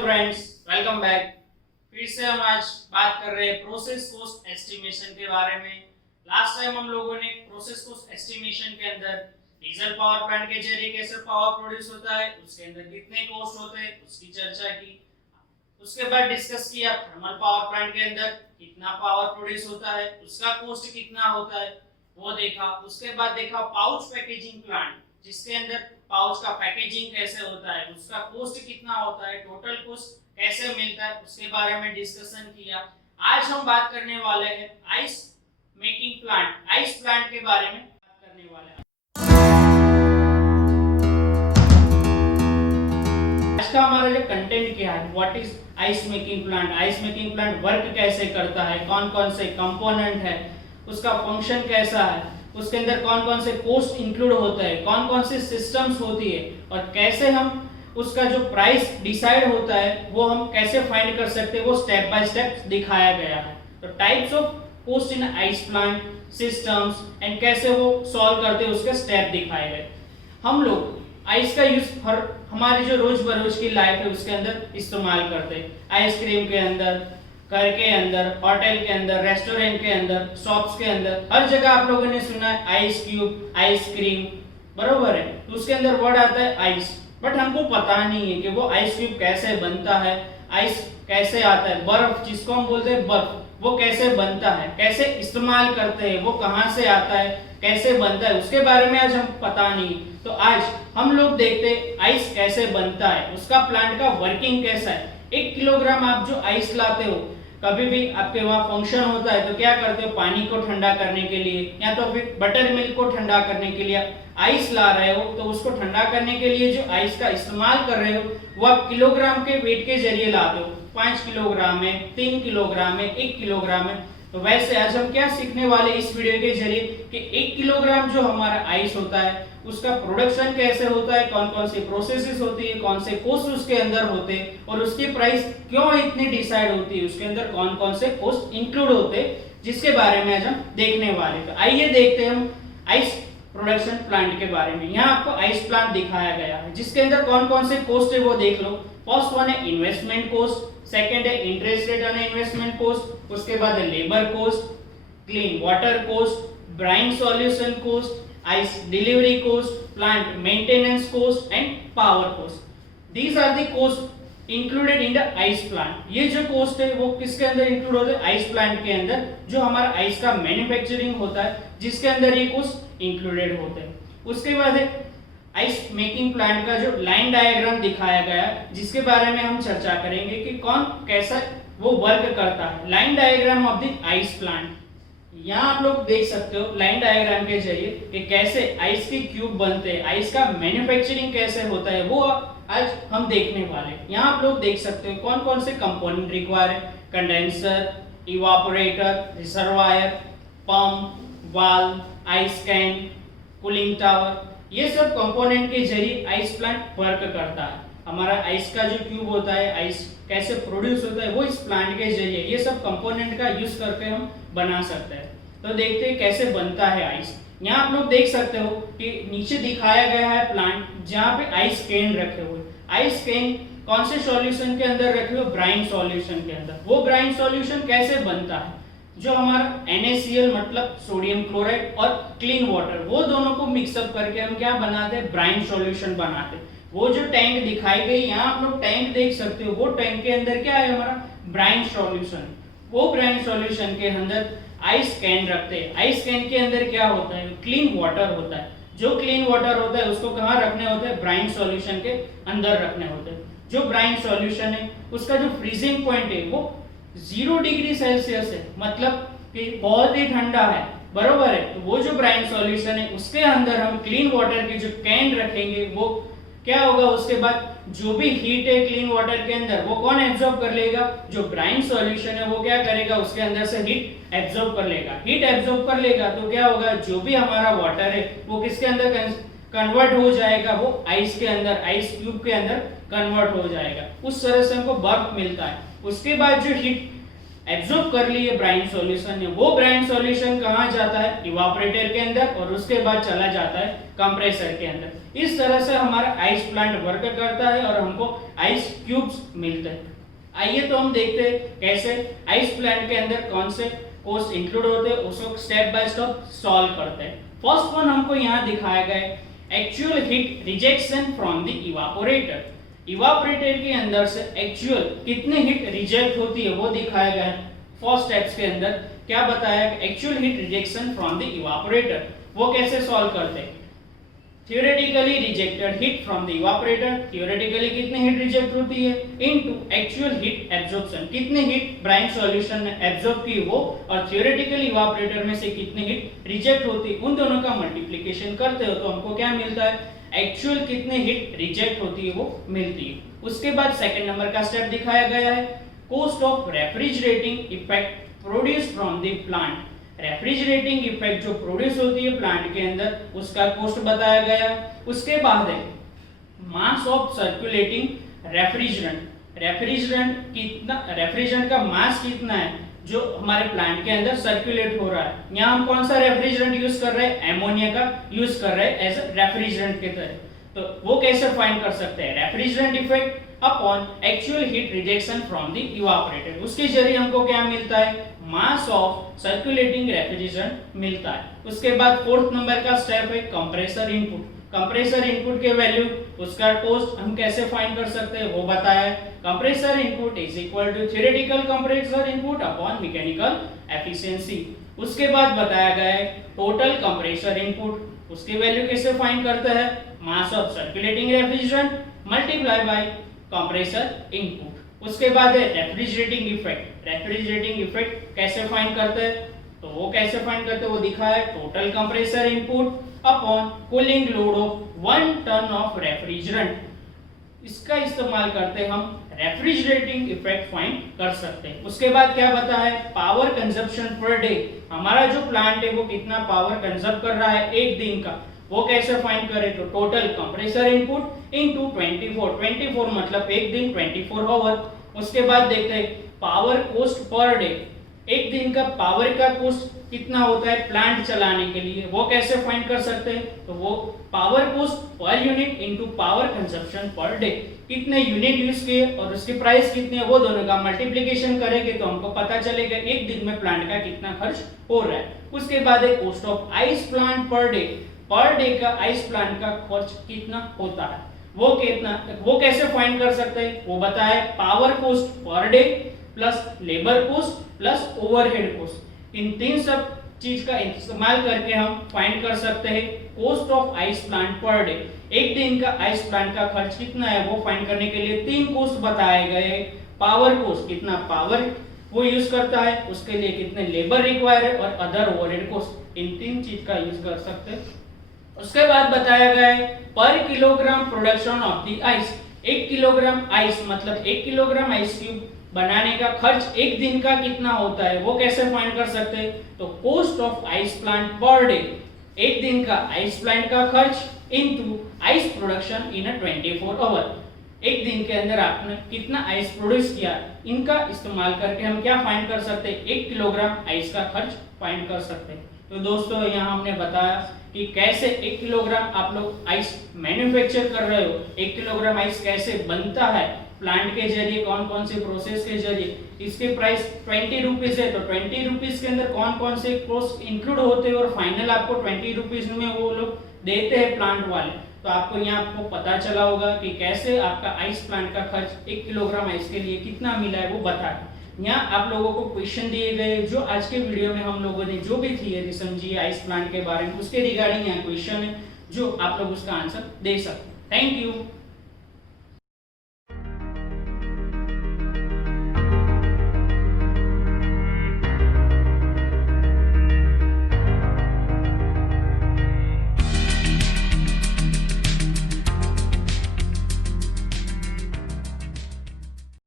Friends, welcome back. फिर से हम आज बात कर रहे हैं प्रोसेस कॉस्ट एस्टिमेशन के बारे में। लास्ट टाइम हम लोगों ने प्रोसेस कॉस्ट एस्टिमेशन के अंदर डीजल पावर प्लांट के जरिए कैसे पावर प्रोड्यूस होता है, उसके अंदर कितने कॉस्ट होते हैं उसकी चर्चा की। उसके बाद डिस्कस किया थर्मल पावर प्लांट के अंदर कितना पावर प्रोड्यूस होता है, उसका कॉस्ट कितना होता है वो देखा। उसके बाद देखा पाउच पैकेजिंग प्लांट, जिसके अंदर पाउच का पैकेजिंग कैसे होता है, उसका कॉस्ट कितना होता है, टोटल कॉस्ट कैसे मिलता है, उसके बारे में डिस्कशन किया। आज हम बात करने वाले हैं ice making plant, ice plant के बारे में बात करने वाले हैं। आज का हमारा जो कंटेंट क्या है, what is ice making plant, ice making plant work कैसे करता है, कौन कौन से कंपोनेंट है, उसका फंक्शन कैसा है, उसके अंदर कौन कौन से कॉस्ट इंक्लूड होता है, कौन कौन से सिस्टम्स होती है और कैसे हम उसका जो प्राइस डिसाइड होता है वो हम कैसे फाइंड कर सकते हैं, वो स्टेप बाय स्टेप दिखाया गया है। तो types of cost in ice plant, systems and कैसे वो सॉल्व करते हैं उसके स्टेप दिखाए गए। हम लोग आइस का यूज हर हमारी जो रोज बरोज की लाइफ है उसके अंदर इस्तेमाल करते हैं। आइसक्रीम के अंदर, घर के अंदर, होटल के अंदर, रेस्टोरेंट के अंदर, शॉप्स के अंदर, हर जगह आप लोगों ने सुना है आइस क्यूब, आइसक्रीम, बरोबर है। तो उसके अंदर वर्ड आता है आइस, बट हमको पता नहीं है कि वो आइस क्यूब कैसे बनता है, आइस कैसे आता है, बर्फ जिसको हम बोलते हैं बर्फ, वो कैसे बनता है, कैसे इस्तेमाल करते हैं, वो कहां से आता है, कैसे बनता है, उसके बारे में आज हम पता नहीं। तो आज हम लोग देखते हैं आइस कैसे बनता है, उसका प्लांट का वर्किंग कैसा है। 1 किलोग्राम आप जो आइस लाते हो, कभी भी आपके वहां फंक्शन होता है तो क्या करते हो, पानी को ठंडा करने के लिए या तो फिर बटर मिल्क को ठंडा करने के लिए आइस ला रहे हो, तो उसको ठंडा करने के लिए जो आइस का इस्तेमाल कर रहे हो वो आप किलोग्राम के वेट के जरिए लाते हो। 5 किलोग्राम में, 3 किलोग्राम में, 1 किलोग्राम में। तो वैसे आज हम क्या सीखने वाले इस वीडियो के जरिए कि 1 किलोग्राम जो हमारा आइस होता है उसका प्रोडक्शन कैसे होता है, कौन कौन सी प्रोसेसेस होती है, कौन से कॉस्ट उसके अंदर होते हैं और उसकी प्राइस क्यों इतनी डिसाइड होती है, उसके अंदर कौन कौन से कॉस्ट इंक्लूड होते हैं, जिसके बारे में आज हम देखने वाले। तो आइए देखते हैं हम आइस प्रोडक्शन प्लांट के बारे में। यहाँ आपको आइस प्लांट दिखाया गया है जिसके अंदर कौन कौन से कॉस्ट है वो देख लो। फर्स्ट वन है इन्वेस्टमेंट कॉस्ट, सेकंड है interest rate on investment cost, उसके बाद है labour cost, clean water cost, brine solution cost, ice delivery cost, plant maintenance cost and power cost. These are the cost included in the ice plant. ये जो cost है वो किसके अंदर include होते हैं, आइस प्लांट के अंदर, जो हमारा आइस का मैन्युफैक्चरिंग होता है जिसके अंदर ये कॉस्ट इंक्लूडेड होते हैं। उसके बाद है आइस मेकिंग प्लांट का जो लाइन डायग्राम दिखाया गया है जिसके बारे में हम चर्चा करेंगे कि कौन कैसा वो वर्क करता है। Line diagram of the ice plant, यहाँ आप लोग देख सकते हो लाइन डायग्राम के जरिए कि कैसे आइस के क्यूब बनते हैं, आइस का मैन्युफैक्चरिंग कैसे होता है वो आज हम देखने वाले। यहाँ आप लोग देख सकते हो कौन कौन से कंपोनेंट रिक्वायर है, condenser, evaporator, reservoir, pump, valve, ice can, cooling tower, ये सब कंपोनेंट के जरिए आइस प्लांट वर्क करता है। हमारा आइस का जो क्यूब होता है, आइस कैसे प्रोड्यूस होता है वो इस प्लांट के जरिए ये सब कंपोनेंट का यूज करके हम बना सकते हैं। तो देखते हैं कैसे बनता है आइस। यहाँ आप लोग देख सकते हो कि नीचे दिखाया गया है प्लांट जहाँ पे आइस कैन रखे हुए। आइस कैन कौन से सॉल्यूशन के अंदर रखे हुए, ब्राइन सॉल्यूशन के अंदर। वो ब्राइन सॉल्यूशन कैसे बनता है, जो हमारा NaCl मतलब सोडियम क्लोराइड और क्लीन वाटर, वो दोनों को मिक्सअप करके हम क्या बनाते हैं, ब्राइन सॉल्यूशन बनाते हैं। वो जो टैंक दिखाई गई, यहाँ आप लोग टैंक देख सकते हो, वो टैंक के अंदर क्या है हमारा ब्राइन सॉल्यूशन। वो ब्राइन सॉल्यूशन के अंदर आइस कैन रखते हैं। आइस कैन के अंदर क्या होता है, क्लीन वाटर होता है। जो क्लीन वाटर होता है उसको कहाँ रखने होते हैं, ब्राइन सॉल्यूशन के अंदर रखने होते हैं। जो ब्राइन सॉल्यूशन है उसका जो फ्रीजिंग पॉइंट है वो 0 डिग्री सेल्सियस है, मतलब कि बहुत ही ठंडा है, बरोबर है। तो वो जो ब्राइन सॉल्यूशन है उसके अंदर हम क्लीन वाटर की जो कैन रखेंगे, वो क्या होगा, उसके बाद जो भी हीट है क्लीन वाटर के अंदर वो कौन एब्जॉर्ब कर लेगा, जो ब्राइन सॉल्यूशन है वो क्या करेगा, उसके अंदर से हीट एब्जॉर्ब कर लेगा। हीट एब्जॉर्ब कर लेगा तो क्या होगा, जो भी हमारा वाटर है वो किसके अंदर कन्वर्ट हो जाएगा, वो आइस के अंदर, आइस क्यूब के अंदर कन्वर्ट हो जाएगा। उस तरह से हमको बर्फ मिलता है। उसके बाद जो हीट एब्जॉर्ब कर लिए ब्राइन सॉल्यूशन ने, वो ब्राइन सॉल्यूशन कहाँ जाता है, इवापोरेटर के अंदर, और उसके बाद चला जाता है कंप्रेसर के अंदर। इस तरह से हमारा आइस प्लांट वर्क करता है और हमको आइस क्यूब्स मिलते हैं। आइए तो हम देखते हैं कैसे आइस प्लांट के अंदर कौन से कोर्स इंक्लूड होते हैं, उसको स्टेप बाय स्टेप सॉल्व करते हैं। फर्स्ट वन हमको यहाँ दिखाया गया है actual heat rejection from the evaporator. Evaporator के अंदर से एक्चुअल कितनी हीट रिजेक्ट होती है वो दिखाया गया है। फर्स्ट स्टेप्स के अंदर क्या बताया, actual heat rejection from the evaporator, वो कैसे सॉल्व करते हैं। Theoretically rejected heat from the evaporator, theoretically कितनी हीट रिजेक्ट होती है, इनटू एक्चुअल हीट एब्जॉर्प्शन, कितनी हीट ब्राइन सॉल्यूशन ने एब्जॉर्ब की वो, और थियोरेटिकली इवापोरेटर में से कितनी हीट रिजेक्ट होती है, उन दोनों का मल्टीप्लिकेशन करते हो तो हमको क्या मिलता है, एक्चुअल कितनी हीट रिजेक्ट होती है वो मिलती है। उसके बाद सेकंड नंबर का स्टेप दिखाया गया है cost of refrigerating effect produce from the plant. Refrigerating effect जो प्रोड्यूस होती है प्लांट के अंदर उसका कॉस्ट बताया गया। उसके बाद है मास ऑफ सर्कुलेटिंग रेफ्रिजरेंट, रेफ्रिजरेंट का मास कितना है जो हमारे प्लांट के अंदर सर्कुलेट हो रहा है। यहाँ हम कौन सा रेफ्रिजरेंट यूज कर रहे हैं, एमोनिया का यूज कर रहे हैं एज रेफ्रिजरेंट के तरह। तो वो कैसे फाइंड कर सकते हैं, refrigerant effect upon actual heat rejection from the evaporator, उसके जरिए हमको क्या मिलता है, मास ऑफ सर्कुलेटिंग रेफ्रिजरेंट मिलता है। उसके बाद फोर्थ नंबर का स्टेप है कंप्रेसर इनपुट। कंप्रेसर इनपुट के वैल्यू, उसका कॉस्ट हम कैसे फाइंड कर सकते हैं वो बताया है। Compressor input is equal to theoretical compressor input upon mechanical efficiency. उसके बाद बताया गया है टोटल कंप्रेसर इनपुट, उसकी वैल्यू कैसे फाइंड करते हैं, mass of circulating refrigerant multiply by compressor input. उसके बाद है रेफ्रिजरेटिंग इफेक्ट। रेफ्रिजरेटिंग इफेक्ट कैसे फाइंड करते हैं, तो वो कैसे फाइंड करते हैं वो दिखा है, total compressor input upon cooling load of 1 ton of refrigerant. इसका इस्तेमाल करते हम रेफ्रिजरेटिंग इफेक्ट फाइंड कर सकते हैं। उसके बाद क्या बता है, पावर कंजप्शन पर डे, हमारा जो प्लांट है वो कितना पावर कंजर्व कर रहा है एक दिन का, वो कैसे फाइंड करें, तो टोटल कंप्रेसर इनपुट इनटू 24 मतलब एक दिन 24 आवर। उसके बाद देखते हैं पावर कॉस्ट पर डे, एक दिन का पावर का कॉस्ट कितना होता है प्लांट चलाने के लिए, वो कैसे फाइंड कर सकते हैं, तो वो power cost per unit into power consumption per day, कितने यूनिट यूज किए और उसकी प्राइस कितनी है, वो दोनों का मल्टीप्लिकेशन करेंगे तो हमको पता चलेगा एक दिन में प्लांट का कितना खर्च हो रहा है। उसके बाद है cost of ice plant per day का आइस प्लांट का खर्च कितना होता है, वो कैसे फाइंड कर सकते हैं, वो बताया power cost per day plus labour cost plus overhead cost, इन तीन सब चीज का इस्तेमाल करके हम फाइंड कर सकते हैं cost of ice plant per day. एक दिन का आइस प्लांट का खर्च कितना है वो फाइंड करने के लिए तीन कॉस्ट बताए गए, पावर कॉस्ट कितना पावर वो यूज करता है, उसके लिए कितने लेबर रिक्वायर है और अदर ओवरहेड कॉस्ट, इन तीन चीज का यूज कर सकते हैं। उसके बाद बताया गया है पर kilogram production of the ice, 1 kilogram ice मतलब 1 किलोग्राम आइस क्यूब बनाने का खर्च एक दिन का कितना होता है, वो कैसे फाइंड कर सकते हैं, तो cost of ice plant per day, एक दिन का आइस प्लांट का खर्च into ice production in a 24 hour, एक दिन के अंदर आपने कितना आइस प्रोड्यूस किया, इनका इस्तेमाल करके हम क्या फाइंड कर सकते हैं, 1 किलोग्राम आइस का खर्च फाइंड कर सकते हैं। तो दोस्तों यहाँ हमने बताया कि कैसे 1 किलोग्राम आप लोग आइस मैन्युफैक्चर कर रहे हो, 1 किलोग्राम आइस कैसे बनता है प्लांट के जरिए, कौन कौन से प्रोसेस के जरिए, इसके प्राइस 20 रुपीज है, तो 20 रुपीज के अंदर कौन कौन से कॉस्ट इंक्लूड होते हैं और फाइनल आपको 20 रुपीज में वो लोग देते हैं प्लांट वाले। तो आपको यहाँ आपको पता चला होगा कि कैसे आपका आइस प्लांट का खर्च 1 किलोग्राम आइस के लिए कितना मिला है वो बता। यहाँ आप लोगों को क्वेश्चन दिए गए, जो आज के वीडियो में हम लोगों ने जो भी थियरी समझी आइस प्लांट के बारे में उसके रिगार्डिंग यहाँ क्वेश्चन है, जो आप लोग उसका आंसर दे सकते। Thank you.